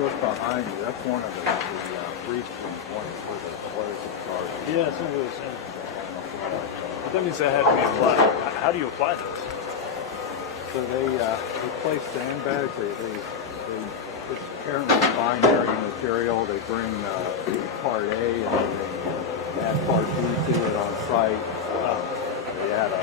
look behind you, that's one of the breach points for the explosive charges. Yeah, that's what I was saying. But that means that had to be applied. How do you apply those? So they place sandbags. It's apparently binary material. They bring part A and they add part B to it on site. They add a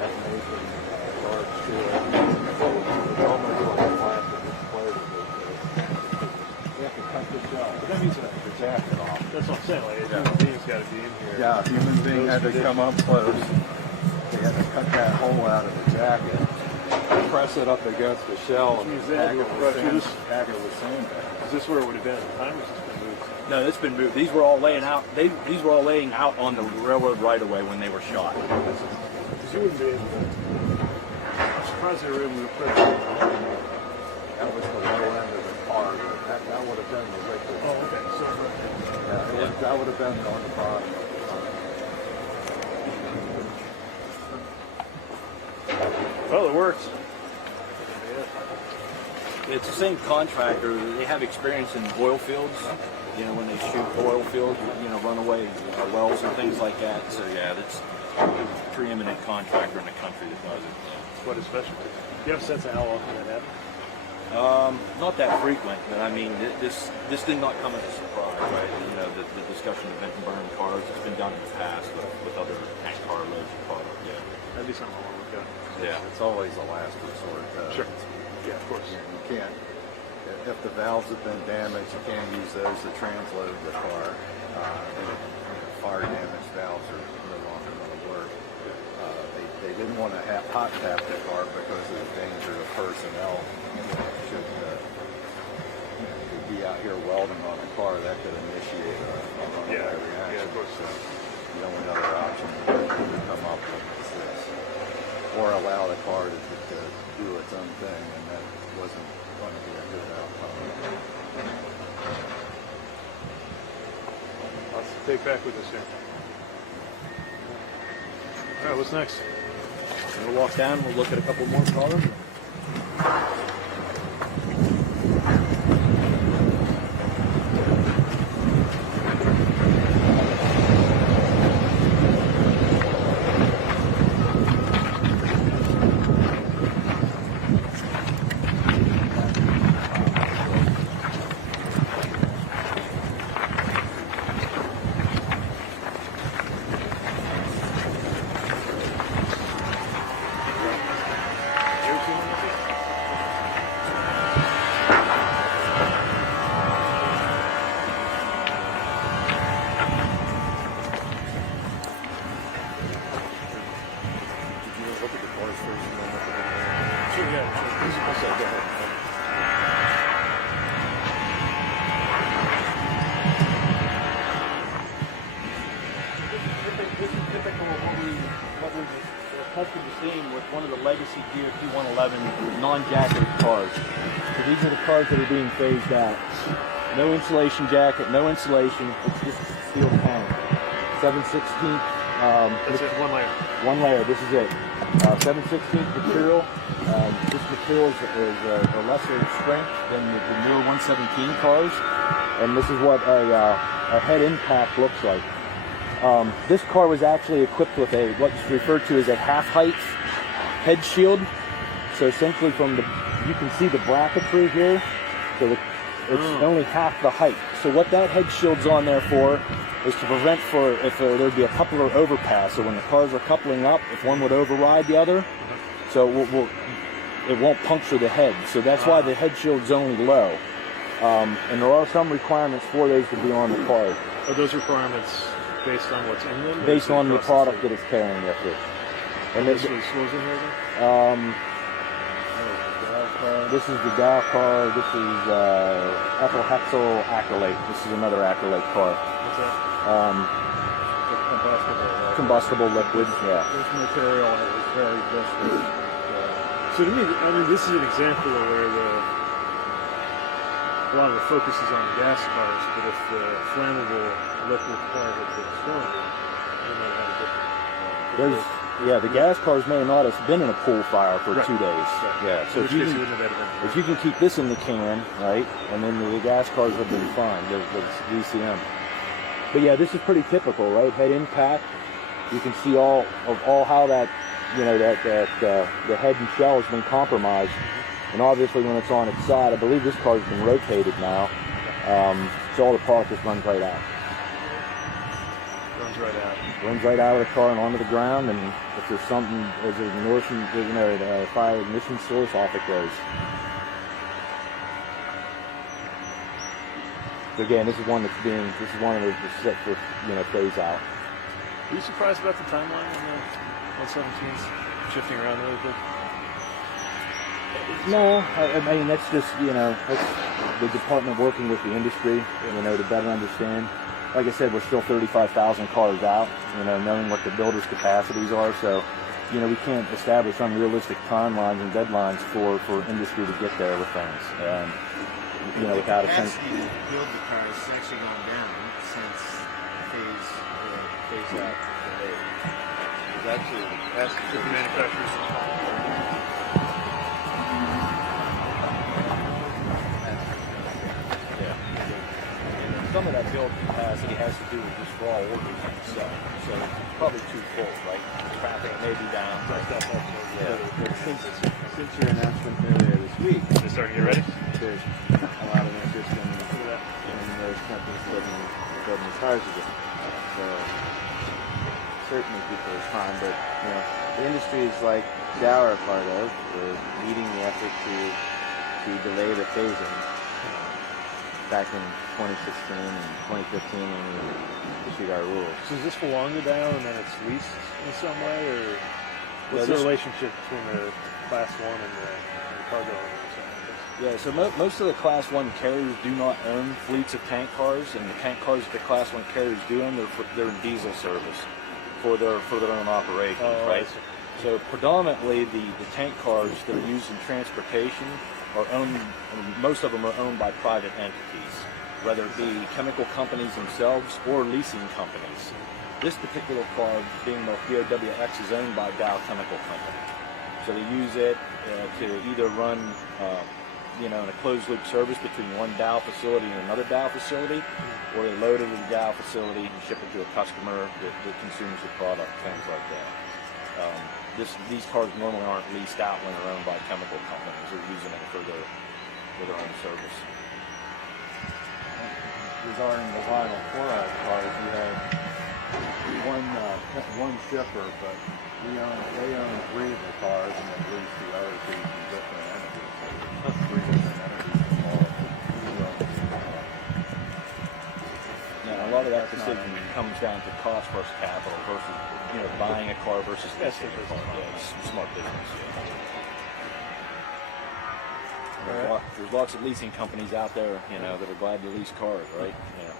detonation charge to it. It's almost like a plastic explosive. They have to cut the shell. But that means that The jacket off. that's what I'm saying. Like a human being's got to be in here. Yeah, a human being had to come up close. They had to cut that hole out of the jacket, press it up against the shell, and tag it with sandbags. Is this where it would have been at the time, or has this been moved? No, it's been moved. These were all laying out. These were all laying out on the railroad right away when they were shot. Because you wouldn't be able to. I'm surprised they were able to put it. That was the low end of the car. That would have been the liquid. Oh, okay. So, That would have been on the bottom of the well, it works. It's the same contractor. They have experience in oil fields. You know, when they shoot oil fields, runaway wells and things like that. So yeah, that's a preeminent contractor in the country that does it. What a specialty. Do you have a sense of how often that happens? Not that frequent, but I mean, this did not come as a surprise, right? The discussion of vent and burn cars, it's been done in the past with other tank car loads of product. Yeah. That'd be something I want to look at. Yeah. It's always a last resort. Sure. Yeah, of course. You can't, if the valves have been damaged, you can't use those to transload the car. Fire damaged valves are no longer going to work. They didn't want to hot tap the car because of the danger of personnel. Should be out here welding on a car, that could initiate a runaway reaction. Yeah, of course. So the only other option to come up with is this. Or allow the car to do its own thing, and that wasn't going to be a good outcome. Lots to take back with us here. All right, what's next? We'll walk down. We'll look at a couple more cars. One of the legacy DOT 111 non-jacketed cars. So these are the cars that are being phased out. No insulation jacket, no insulation. It's just a steel tank. 7/16. That's it, one layer. One layer. This is it. 7/16 material. This material is a lesser strength than the newer 117 cars, and this is what a head impact looks like. This car was actually equipped with what's referred to as a half-height head shield. So essentially you can see the bracketry here, so it's only half the height. So what that head shield's on there for is to prevent if there'd be a coupler overpass. So when the cars are coupling up, if one would override the other, so it won't puncture the head. So that's why the head shield's only low. And there are some requirements for those to be on the car. Are those requirements based on what's in them? Based on the product that it's carrying with it. And this was in here again? This is the Dow car. This is ethyl hexyl acrylate. This is another acrylate car. What's that? Combustible liquid. Yeah. This material is very viscous. So to me, this is an example of where a lot of the focus is on gas cars, but if the flammable liquid car had been stronger, they might have a different. Yeah, the gas cars may not have been in a pool fire for Right. 2 days. Right. Yeah, so In if which you, case can, you wouldn't have had if you can keep this in the can, right, and then the gas cars have been fine, the VCM. But yeah, this is pretty typical, right? Head impact. You can see all how that, you know, that the head and shell has been compromised. And obviously when it's on its side, I believe this car's been rotated now, so all the product just runs right out. runs right out. Runs right out of the car and onto the ground, and if there's something, there's an ignition, you know, the fire ignition source, off it goes. So again, this is one that's set for, you know, phase out. Were you surprised about the timeline on the 117s shifting around really quick? No, I mean, that's just, you know, that's the department working with the industry, you know, to better understand. Like I said, we're still 35,000 cars out, you know, knowing what the builders' capacities are. So, you know, we can't establish unrealistic timelines and deadlines for industry to get there with things. And, you know, without a sense. The capacity to build the car has actually gone down since phase out delayed. It's actually Different manufacturers. Some of that build capacity has to do with just raw orders itself. So it's probably twofold, right? Traffic may be down. Since your announcement earlier this week, They're starting to get ready? there's a lot of interest in those companies building cars again. So certainly people respond, but you know, the industry is like Dow are a part of. We're leading the effort to delay the phasing. Back in 2016 and 2015 when we issued our rules. So is this belong to Dow and then it's leased in some way, or what's Yeah, the relationship between the Class 1 and the cargo owners? Yeah, so most of the Class 1 carriers do not own fleets of tank cars, and the tank cars that the Class 1 carriers do own, they're in diesel service for their own operations, I right? see. So predominantly the tank cars that are used in transportation are owned, most of them are owned by private entities, whether it be chemical companies themselves or leasing companies. This particular car, being the BOWX, is owned by Dow Chemical Company. So they use it to either run, you know, in a closed-loop service between one Dow facility and another Dow facility, or they load it at the Dow facility and ship it to a customer that consumes the product, things like that. These cars normally aren't leased out when they're owned by chemical companies. They're using it for their own service. Regarding the vinyl chloride cars, you had one shipper, but they own 3 of the cars and then lease the other 2 from different entities. So 3 different entities involved. Now, a lot of that decision comes down to cost versus capital versus, you know, buying a car versus leasing a car. Yeah, it's smart business. Yeah. There's lots of leasing companies out there, you know, that are glad to lease cars, right? Yeah.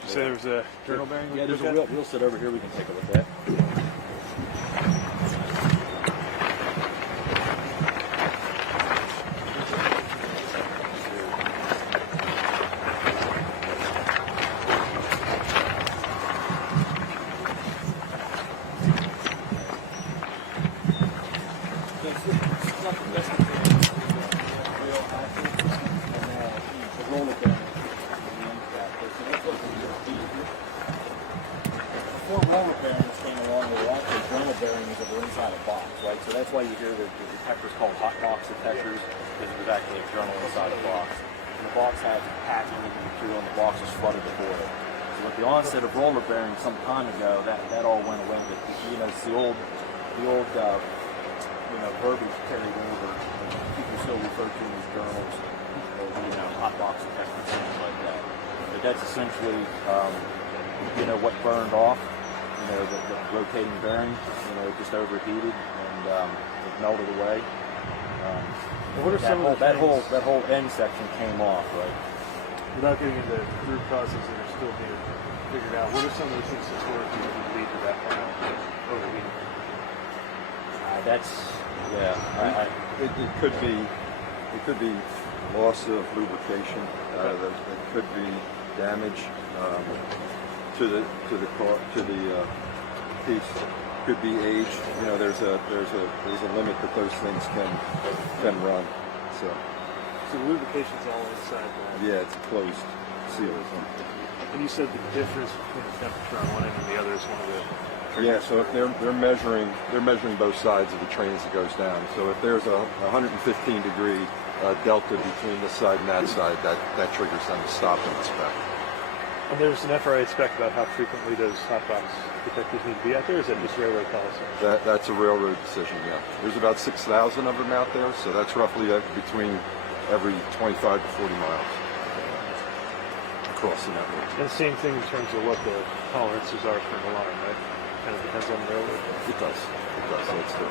Did you say there was a journal bearing? Yeah, there's a wheel set over here we can take a look at. Before roller bearings came along, there were actually journal bearings that were inside a box, right? So that's why you hear the detectors called hot box detectors, because it was actually a journal inside a box. And the box had packing of the material, and the box was flooded with oil. So with the onset of roller bearings some time ago, that all went away. But you know, it's the old you know, verbiage carried over. People still refer to them as journals, or you know, hot box detectors, things like that. But that's essentially you know, what burned off. You know, the rotating bearing, you know, it just overheated and it melted away. What are some of that whole end section came off, right? Without getting into root causes that are still being figured out, what are some of the things historically that would lead to that final overheating? It could be loss of lubrication. It could be damage to the piece could be age. You know, there's a limit that those things can run. So So the lubrication's all inside that. yeah, it's closed seal. And you said the difference between the temperature on one end and the other is one of the. Yeah, so if they're measuring both sides of the train as it goes down. So if there's a 115 degree delta between this side and that side, that triggers them to stop and inspect. And there's an FRA spec about how frequently those hot box detectors need to be out there. Or is that just railroad policy? That's a railroad decision. Yeah, there's about 6,000 of them out there, so that's roughly between every 25 to 40 miles across the network. And the same thing in terms of what the tolerances are for an alarm, right? Kind of depends on the railroad. It does. It's the,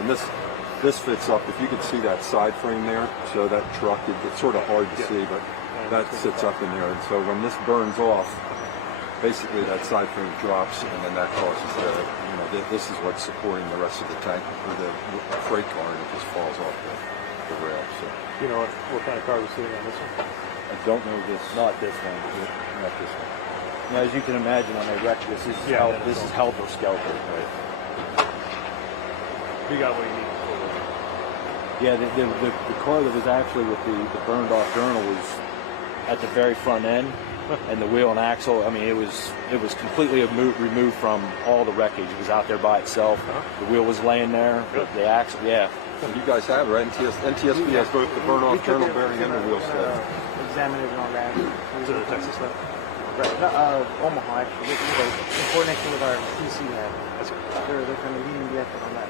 and this fits up. If you could see that side frame there, so that truck, it's sort of hard to see, but that sits up in there. And so when this burns off, basically that side frame drops, and then that causes this is what's supporting the rest of the tank or the freight car, and it just falls off the rail. So You know what kind of car was sitting on this one? I don't know this. Not this one. Not this one. You know, as you can imagine, when they wreck this, this is helter skelter. Right? You got what you need. Yeah, the car that was actually with the burned off journal was at the very front end, and the wheel and axle. I mean, it was completely removed from all the wreckage. It was out there by itself. The wheel was laying there. The axle, yeah. You guys have it, right? NTSB has both the burn off journal bearing and the wheel set. Examine it on that. Is it a Texas lab? Right. Omaha, actually. In coordination with our PC lab. That's it. They're kind of leading the effort on that.